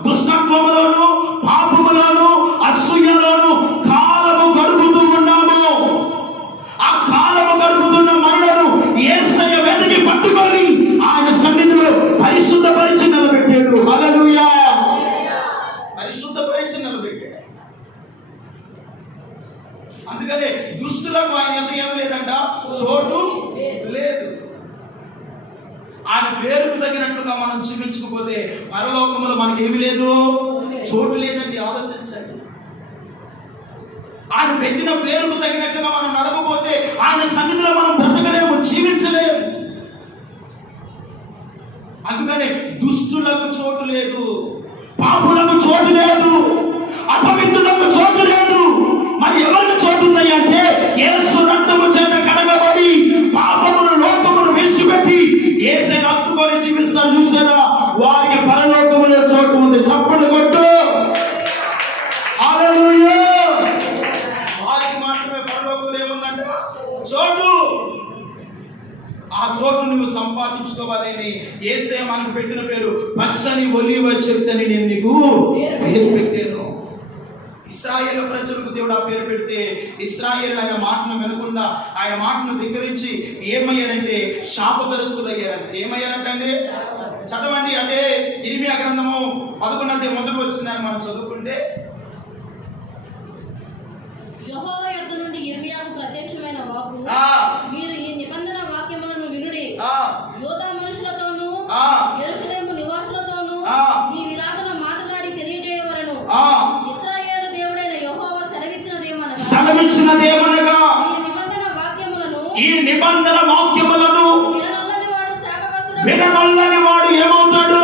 దుష్టత్వములోను, పాపములోను, అసూయలోను కాలము గడుపుతూ ఉన్నాము. ఆ కాలము గడుపుతున్న మనలను యేసయ్య వెతికి పట్టుకొని ఆయన సన్నిధిలో పరిశుద్ధపరిచి నిలబెట్టాడు. హల్లెలూయా. పరిశుద్ధపరిచి నిలబెట్టాడు. అందుకనే దుష్టులకు ఆయన ఎంత ఏం లేదంట, చోటు లేదు. ఆయన పేరుకు తగినట్లుగా మనం జీవించకపోతే పరలోకములో మనకేమి లేదు, చోటు లేదండి. ఆలోచించండి. ఆయన పెట్టిన పేరుకు తగినట్లుగా మనం నడవకపోతే ఆయన సన్నిధిలో మనం బ్రతకలేము, జీవించలేము. అందుకనే దుష్టులకు చోటు లేదు, పాపులకు చోటు లేదు, అపవిత్రులకు చోటు లేదు. మరి ఎవరికి చోటు ఉన్నాయి అంటే, యేసు రక్తము చేత కడగబడి పాపమును, లోకమును విడిచిపెట్టి యేసుని హత్తుకొని జీవిస్తారు చూసారా, వారికి పరలోకములో చోటు ఉంది. చప్పట్లు కొట్టు. హల్లెలూయా. వారికి మాత్రమే పరలోకంలో ఏముందంట, చోటు. ఆ చోటు నువ్వు సంపాదించుకోవాలని యేసయ్య మనకు పెట్టిన పేరు పచ్చని ఒలీవ చెట్టని నేను నీకు పేరు పెట్టాను. ఇశ్రాయేలు ప్రజలకు దేవుడు ఆ పేరు పెడితే ఇశ్రాయేలు ఆయన మాటను వినకుండా, ఆయన మాటను ధిక్కరించి ఏమయ్యారంటే శాపగ్రస్తులయ్యారంటే. ఏమయ్యారంటే చదవండి, అదే ఇర్మియా గ్రంథము 11 మొదలు వచ్చిందని మనం చదువుకుంటే, యెహోవా యొద్ద నుండి ఇర్మియాకు ప్రత్యక్షమైన వాక్కు, మీరు ఈ నిబంధన వాక్యములను వినుడి, యూదా మనుషులతోనూ యెరూషలేము నివాసులతోనూ ఈ విలాపన మాటలాడి తెలియజేయవలెను. ఇశ్రాయేలు దేవుడైన యెహోవా సెలవిచ్చినదేమనగా, ఈ నిబంధన వాక్యములను విననొల్లని వాడు ఏమవుతాడు?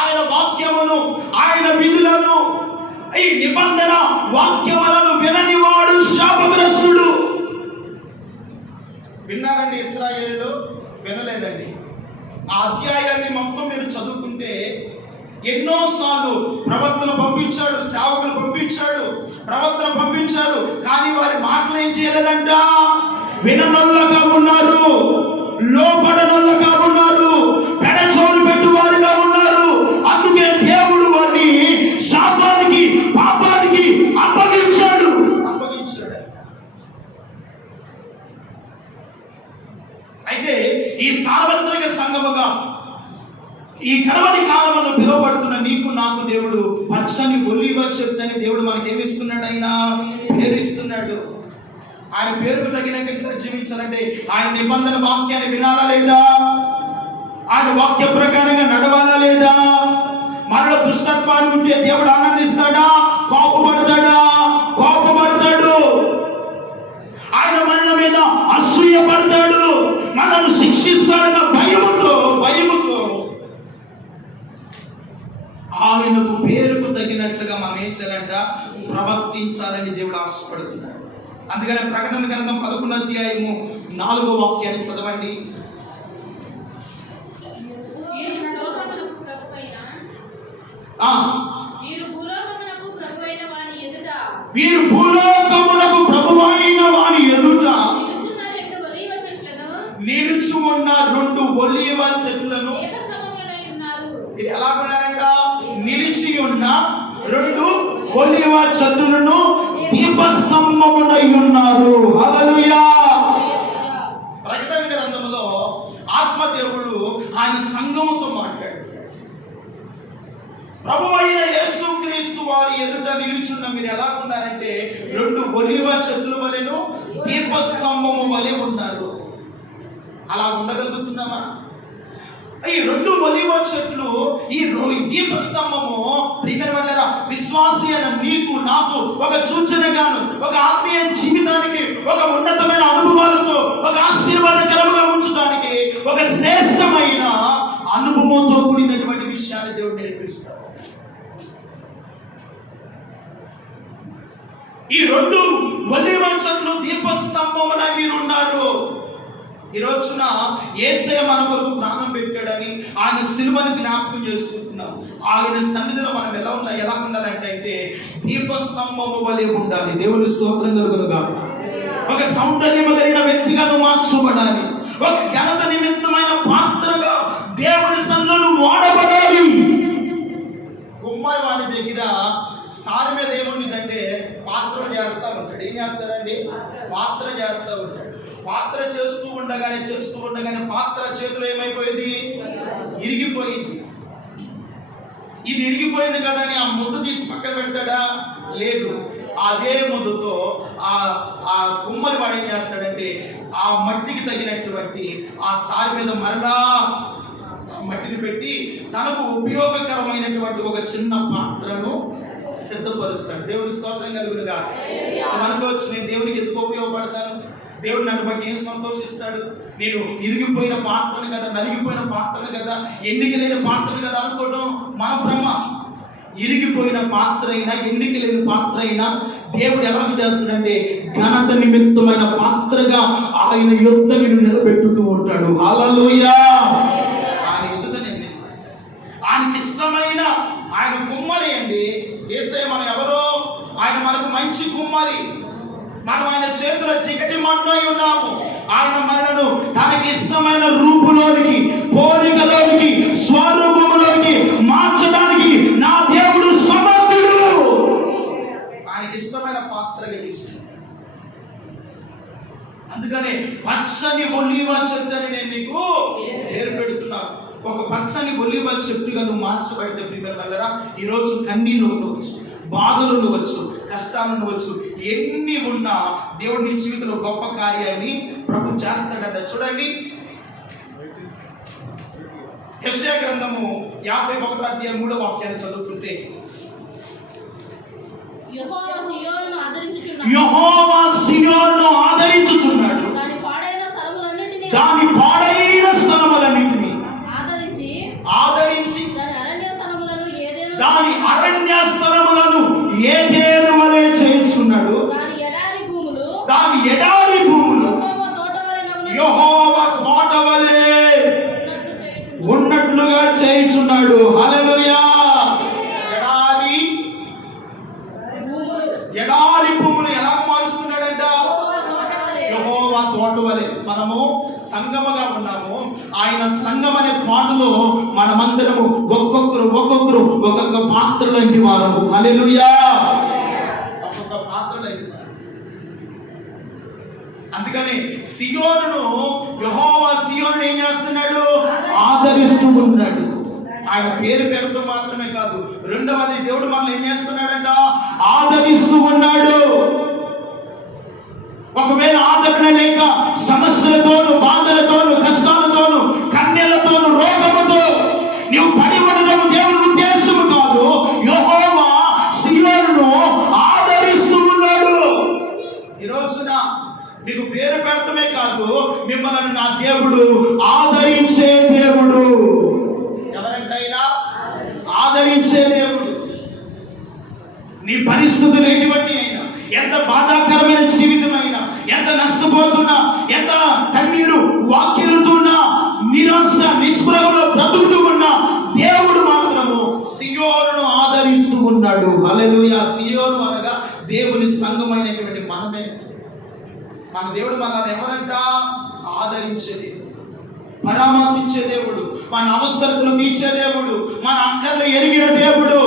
ఆయన వాక్యమును, ఆయన విధులను, ఈ నిబంధన వాక్యములను వినని వాడు శాపగ్రస్తుడు. విన్నారండి ఇశ్రాయేలు? వినలేదండి. ఆ అధ్యాయాన్ని మొత్తం మీరు చదువుకుంటే ఎన్నోసార్లు ప్రవక్తలు పంపించాడు, సేవకులు పంపించాడు, ప్రవక్తలు పంపించారు. కానీ వారి మాటలు ఏం చేయలేదంట, విననొల్లగా ఉన్నారు, లోపడనొల్లగా ఉన్నారు, పెడచోరు పెట్టువారిగా ఉన్నారు. అందుకే దేవుడు వారిని శాపానికి, పాపానికి అప్పగించాడు. అయితే ఈ సార్వత్రిక సంఘముగా ఈ కడవరి కాలములో పిలువబడుతున్న నీకు నాకు దేవుడు పచ్చని ఒలీవ చెట్టని దేవుడు మనకి ఏమిస్తున్నాడు? ఆయన పేరుస్తున్నాడు. ఆయన పేరుకు తగినట్టుగా జీవించాలంటే ఆయన నిబంధన వాక్యాన్ని వినాలా లేదా? ఆయన వాక్య ప్రకారంగా నడవాలా లేదా? మనలో దుష్టత్వాన్ని ఉంటే దేవుడు ఆనందిస్తాడా? కోపపడతాడా? కోపపడతాడు. ఆయన మన మీద అసూయ పడతాడు, మనల్ని శిక్షిస్తాడన్న భయముతో ఆయనకు పేరుకు తగినట్లుగా మనం ఏం చేయాలంట, ప్రవర్తించాలని దేవుడు ఆశపడుతున్నాడు. అందుకని ప్రకటన గ్రంథం 11వ అధ్యాయము 4వ వాక్యాన్ని చదవండి. వీరు భూలోకమునకు ప్రభువైన వాని ఎదుట నిలుచు ఉన్న 2 ఒలీవ చెట్లను, ఇది ఎలా ఉన్నారంట? నిలిచి ఉన్న 2 ఒలీవ చెట్లను దీపస్తంభములై ఉన్నారు. హల్లెలూయా. ప్రకటన గ్రంథంలో ఆత్మదేవుడు ఆయన సంఘముతో మాట్లాడు. ప్రభువైన యేసుక్రీస్తు వారి ఎదుట నిలుచున్న మీరు ఎలా ఉన్నారంటే 2 ఒలీవ చెట్లు వలెను దీపస్తంభము వలె ఉన్నారు. అలా ఉండగలుగుతున్నామా? ఈ 2 ఒలీవ చెట్లు, ఈ దీపస్తంభము ప్రియమైన విశ్వాసి అయిన నీకు నాకు ఒక సూచనగాను, ఒక ఆత్మీయ జీవితానికి, ఒక ఉన్నతమైన అనుభవాలతో, ఒక ఆశీర్వాదకరముగా ఉంచడానికి, ఒక శ్రేష్టమైన అనుభవంతో కూడినటువంటి విషయాలు దేవుడు నేర్పిస్తాడు. ఈ 2 ఒలీవ చెట్లు దీపస్తంభమున మీరు ఉన్నారు. ఈ రోజున యేసయ్య మన కొరకు ప్రాణం పెట్టాడని ఆయన సిలువను జ్ఞాపకం చేసుకుంటున్నాం. ఆయన సన్నిధిలో మనం ఎలా ఉండాలంటే అయితే దీపస్తంభము వలె ఉండాలి. దేవుని స్తోత్రం కలుగునుగాక. ఒక సౌందర్యం కలిగిన వ్యక్తిగా నువ్వు మార్చబడాలి. ఒక ఘనత నిమిత్తమైన పాత్రగా దేవుని సన్నిధిలో వాడబడాలి. కుమ్మరి వారి దగ్గర సారి మీద ఏముంటుందంటే పాత్ర చేస్తూ ఉంటాడు. ఏం చేస్తాడండి? పాత్ర చేస్తూ ఉంటాడు. పాత్ర చేస్తూ ఉండగానే పాత్ర చేతిలో ఏమైపోయింది? ఇరిగిపోయింది. ఇది ఇరిగిపోయింది కదా అని ఆ ముద్దు తీసి పక్కన పెడతాడా? లేదు. అదే ముద్దుతో ఆ కుమ్మరి వాడు ఏం చేస్తాడంటే ఆ మట్టికి తగినటువంటి ఆ సారి మీద మరలా మట్టిని పెట్టి తనకు ఉపయోగకరమైనటువంటి ఒక చిన్న పాత్రను సిద్ధపరుస్తాడు. దేవుని స్తోత్రం కలుగునుగా. అనుకోవచ్చు, నేను దేవునికి ఎందుకు ఉపయోగపడతాను, దేవుడు నన్ను బట్టి ఏం సంతోషిస్తాడు, నేను ఇరిగిపోయిన పాత్రను కదా, నలిగిపోయిన పాత్రను కదా, ఎన్నిక లేని పాత్రను కదా అనుకోవడం మన భ్రమ. ఇరిగిపోయిన పాత్ర అయినా, ఎన్నిక లేని పాత్ర అయినా దేవుడు ఎలా చేస్తాడంటే ఘనత నిమిత్తమైన పాత్రగా ఆయన యొద్ద నిన్ను నిలబెట్టుతూ ఉంటాడు. హల్లెలూయా. ఆయన యొద్ద ఆయనకి ఇష్టమైన ఆయన కుమ్మరి అండి. యేసయ్య మనం ఎవరో, ఆయన మనకు మంచి కుమ్మరి. మనం ఆయన చేతుల చికటి మన్నై ఉన్నాము. ఆయన మనలను తనకి ఇష్టమైన రూపులోనికి, పోలికలోనికి, స్వరూపంలోనికి మార్చడానికి నా దేవుడు సమర్థుడు. ఆయనకి ఇష్టమైన పాత్రగా తీసుకున్నాడు. అందుకనే పచ్చని ఒలీవ చెట్టుని నేను నీకు పేరు పెడుతున్నాను. ఒక పచ్చని ఒలీవ చెట్టుగా నువ్వు మార్చబడితే ప్రియమైన ఈ రోజు కన్నీళ్ళు ఉండవచ్చు, బాధలు ఉండవచ్చు, కష్టాలు ఉండవచ్చు, ఎన్ని ఉన్నా దేవుడి నీ జీవితంలో గొప్ప కార్యాన్ని ప్రభు చేస్తాడంట. చూడండి, యెషయా గ్రంథము 51వ అధ్యాయం 3వ వాక్యాన్ని చదువుతుంటే, యెహోవా సియోనును ఆదరించుచున్నాడు, దాని పాడైన స్థలములన్నిటిని ఆదరించి దాని అరణ్య స్థలములను ఏదేను వలె చేయుచున్నాడు. దాని ఎడారి భూములు యెహోవా తోట వలె ఉన్నట్లుగా చేయుచున్నాడు. హల్లెలూయా. ఎడారి భూములు ఎలా మారుస్తున్నాడంట? యెహోవా తోట వలె. మనము సంగమగా ఉన్నాము. ఆయన సంగం అనే తోటలో మనమందరము ఒక్కొక్కరు ఒక్కొక్క పాత్రలోంటి వారము. హల్లెలూయా. ఒక్కొక్క పాత్రలోంటి. అందుకని సియోనును యెహోవా సియోనును ఏం చేస్తున్నాడు? ఆదరిస్తూ ఉన్నాడు. ఆయన పేరు పెడుతూ మాత్రమే కాదు, రెండవది దేవుడు మనల్ని ఏం చేస్తున్నాడంట? ఆదరిస్తూ ఉన్నాడు. ఒకవేళ ఆదరణ లేక సమస్యలతోను, బాధలతోను, కష్టాలతోను, కన్నెలతోను, రోగముతో నీవు పడి ఉండడం దేవుని ఉద్దేశం కాదు. యెహోవా సియోనును ఆదరిస్తూ ఉన్నాడు. ఈ రోజున మీకు పేరు పెడతమే కాదు, మిమ్మల్ని నా దేవుడు ఆదరించే దేవుడు. ఎవరంటైనా ఆదరించే దేవుడు. నీ పరిస్థితులు ఎటువంటి అయినా, ఎంత బాధాకరమైన జీవితం హల్లెలూయా. సియోను అనగా దేవుని సంఘమైనటువంటి మనమే. మన దేవుడు మనల్ని ఎవరంట? ఆదరించే దేవుడు, పరామర్శించే దేవుడు, మన అవసరతలు తీర్చే దేవుడు, మన అక్కర్లు ఎరిగిన దేవుడు.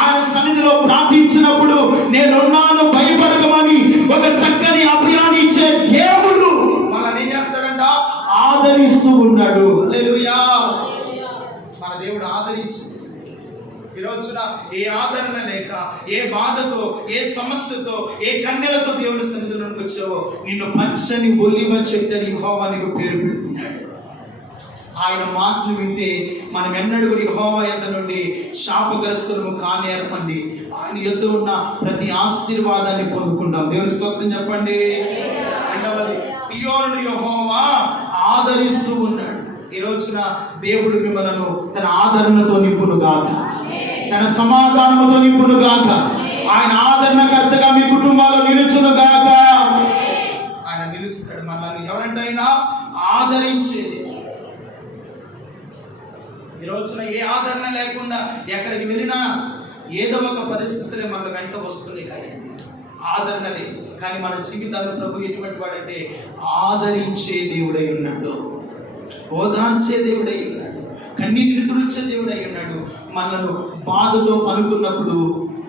ఆయన సన్నిధిలో ప్రార్థించినప్పుడు నేనున్నాను భయపడకమని ఒక చక్కని అభయాన్ని ఇచ్చే దేవుడు మనల్ని ఏం చేస్తాడంట? ఆదరిస్తూ ఉన్నాడు. హల్లెలూయా. మన దేవుడు ఆదరించి ఈ రోజున ఏ ఆదరణ లేక, ఏ బాధతో, ఏ సమస్యతో, ఏ కన్నెలతో దేవుని సన్నిధిలోకి వచ్చావో నిన్ను పచ్చని ఒలీవ చెట్టని యెహోవా నీకు పేరు పెడుతున్నాడు. ఆయన మాటలు వింటే మనం ఎన్నడూ యెహోవా యొద్ద నుండి శాపగ్రస్తులము కానేరపండి. ఆయన యొద్ద ఉన్న ప్రతి ఆశీర్వాదాన్ని పొందుకుంటాం. దేవుని స్తోత్రం చెప్పండి. రెండవది, సియోనును యెహోవా ఆదరిస్తూ ఉన్నాడు. ఈ రోజున దేవుడు మిమ్మలను తన ఆదరణతో నింపును గాక, తన సమాధానంతో నింపును గాక, ఆయన ఆదరణకర్తగా మీ కుటుంబాల్లో నిలుచును గాక. ఆయన నిలుస్తాడు. మనల్ని ఎవరంటైనా ఆదరించేది. ఈ రోజున ఏ ఆదరణ లేకుండా ఎక్కడికి వెళ్ళినా ఏదో ఒక పరిస్థితులే మన వెంట వస్తుంది. కానీ ఆదరణ లేదు. కానీ మన జీవితాల్లో ప్రభు ఎటువంటి వాడంటే ఆదరించే దేవుడై ఉన్నాడు, ఓదార్చే దేవుడై ఉన్నాడు, కన్నీటిని తుడిచే దేవుడై ఉన్నాడు. మనను బాధతో అనుకున్నప్పుడు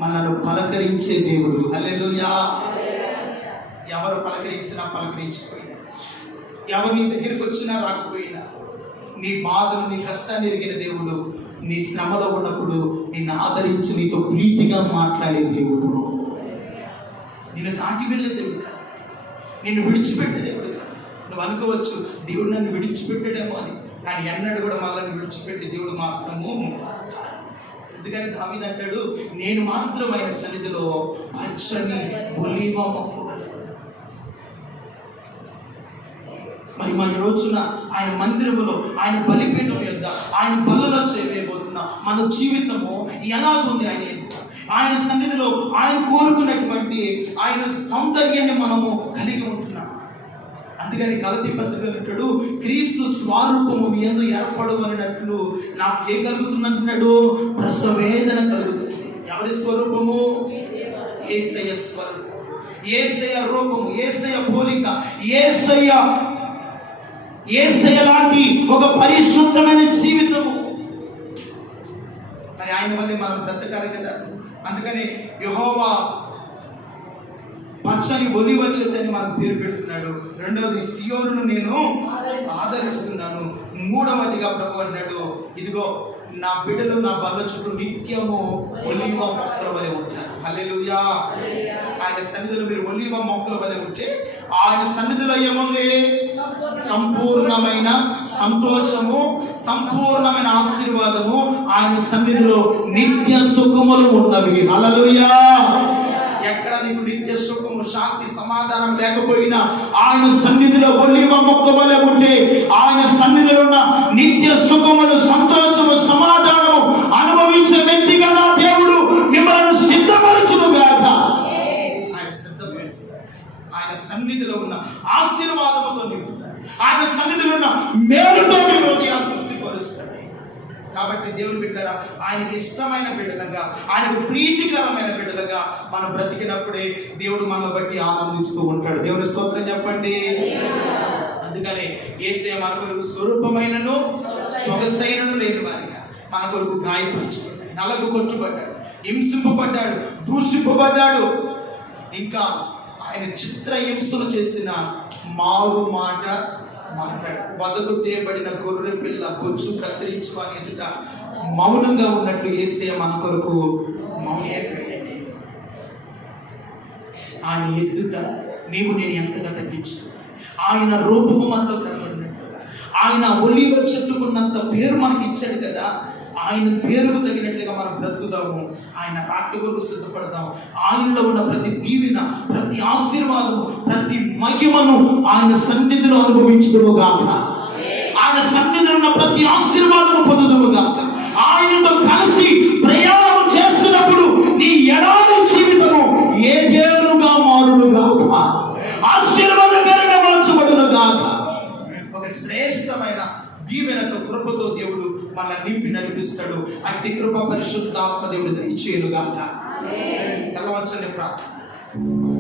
మనను పలకరించే దేవుడు. హల్లెలూయా. ఎవరు పలకరించినా పలకరించిపోయినా, ఎవరు నీ దగ్గరికి వచ్చినా రాకపోయినా, నీ బాధను, నీ కష్టాన్ని ఎరిగిన దేవుడు నీ శ్రమలో ఉన్నప్పుడు నిన్ను ఆదరించి నీతో ప్రీతిగా మాట్లాడే దేవుడు. నిన్ను దాటి వెళ్ళే దేవుడు కాదు, నిన్ను విడిచిపెట్టే దేవుడు కాదు. నువ్వు అనుకోవచ్చు దేవుడు నన్ను విడిచిపెట్టాడేమో అని, కానీ ఎన్నడూ కూడా మనల్ని విడిచిపెట్టే దేవుడు మాత్రము. అందుకని దావీదు అంటాడు, నేను మాత్రం ఆయన సన్నిధిలో పచ్చని ఒలీవ మొక్క. మరి మన రోజున ఆయన మందిరములో, ఆయన బలిపీఠం యొద్ద, ఆయన బలలో చేయబోతున్న మన జీవితము ఎలాగుంది? ఆయన సన్నిధిలో ఆయన కోరుకున్నటువంటి ఆయన సౌందర్యాన్ని మనము కలిగి ఉంటున్నాం. అందుకని గలతీ పత్రికలో అంటాడు, క్రీస్తు స్వరూపము మీ యందు ఏర్పడవలనట్లు నాకు ఏం కలుగుతున్నట్టున్నాడు? ప్రసవేదన కలుగుతుంది. ఎవరి స్వరూపము? యేసయ్య స్వరూపం, యేసయ్య రూపము, యేసయ్య పోలిక, యేసయ్య లాంటి ఒక పరిశుద్ధమైన జీవితము. మరి ఆయన వల్లే మనం బ్రతకాలి కదా. అందుకని యెహోవా పచ్చని ఒలీవ చెట్టని మనకు పేరు పెడుతున్నాడు. రెండవది, సియోనును నేను ఆదరిస్తున్నాను. మూడవదిగా ప్రభు అన్నాడు, ఇదిగో నా బిడ్డలు నా బల్ల చుట్టూ నిత్యము ఒలీవ మొక్కల వలె ఉంటారు. హల్లెలూయా. ఆయన సన్నిధిలో మీరు ఒలీవ మొక్కల వలె ఉంటే ఆయన సన్నిధిలో ఏముంది? సంపూర్ణమైన సంతోషము, సంపూర్ణమైన ఆశీర్వాదము. ఆయన సన్నిధిలో నిత్య సుఖములు ఉన్నవి. హల్లెలూయా. ఎక్కడ నీకు నిత్య సుఖము, శాంతి, సమాధానం లేకపోయినా ఆయన సన్నిధిలో ఒలీవ మొక్క వలె ఉంటే ఆయన సన్నిధిలో ఉన్న నిత్య సుఖములు, సంతోషము, సమాధానము అనుభవించే వ్యక్తిగా నా దేవుడు మిమ్మల్ని సిద్ధపరచును గాక. ఆయన సిద్ధపరుస్తాడు. ఆయన సన్నిధిలో ఉన్న ఆశీర్వాదముతో నింపుతాడు. ఆయన సన్నిధిలో ఉన్న మేలుతో మీ హృదయాన్ని తృప్తిపరుస్తాడు. కాబట్టి దేవుని బిడ్డరా, ఆయనకి ఇష్టమైన బిడ్డలుగా, ఆయనకు ప్రీతికరమైన బిడ్డలుగా మనం బ్రతికినప్పుడే దేవుడు మన బట్టి ఆనందిస్తూ ఉంటాడు. దేవుని స్తోత్రం చెప్పండి. అందుకని యేసయ్య మన కొరకు స్వరూపమైనను సొగసైనను లేని వారిగా మన కొరకు గాయపరిచాడు, నలకు కొట్టుబడ్డాడు, హింసింపబడ్డాడు, దూషింపబడ్డాడు. ఇంకా ఆయన చిత్రహింసలు చేసిన మారు మాట మాట్లాడు. వదకు తేబడిన గొర్రె పిల్ల బొచ్చు కత్తిరించి వారి ఎదుట మౌనంగా ఉన్నట్లు యేసయ్య మన కొరకు మౌనమైపోయాడు. ఆయన ఎదుట నీవు నేను ఎంతగా తగ్గించు. ఆయన రూపము మనలో కనబడినట్లుగా, ఆయన ఒలీవ చెట్టుకున్నంత పేరు మనకి ఇచ్చాడు కదా. ఆయన పేరుకు తగినట్లుగా మనం బ్రతుకుదాము. ఆయన రాకడ కొరకు సిద్ధపడదాము. ఆయనలో ఉన్న ప్రతి దీవెన, ప్రతి ఆశీర్వాదము, ప్రతి మహిమను ఆయన సన్నిధిలో అనుభవించుదుము గాక. ఆయన సన్నిధిలో ఉన్న ప్రతి ఆశీర్వాదము పొందుదుము గాక. ఆయనతో కలిసి ప్రయాణం చేస్తున్నప్పుడు నీ ఎడారి జీవితము ఏదేలుగా మారును గాక, ఆశీర్వాదకరంగా మార్చబడును గాక. ఒక శ్రేష్టమైన దీవెనతో, కృపతో దేవుడు మనల్ని నింపి నడిపిస్తాడు. అట్టి కృప పరిశుద్ధాత్మ దేవుడు దయచేయును గాక. తల వంచండి ప్రార్థన.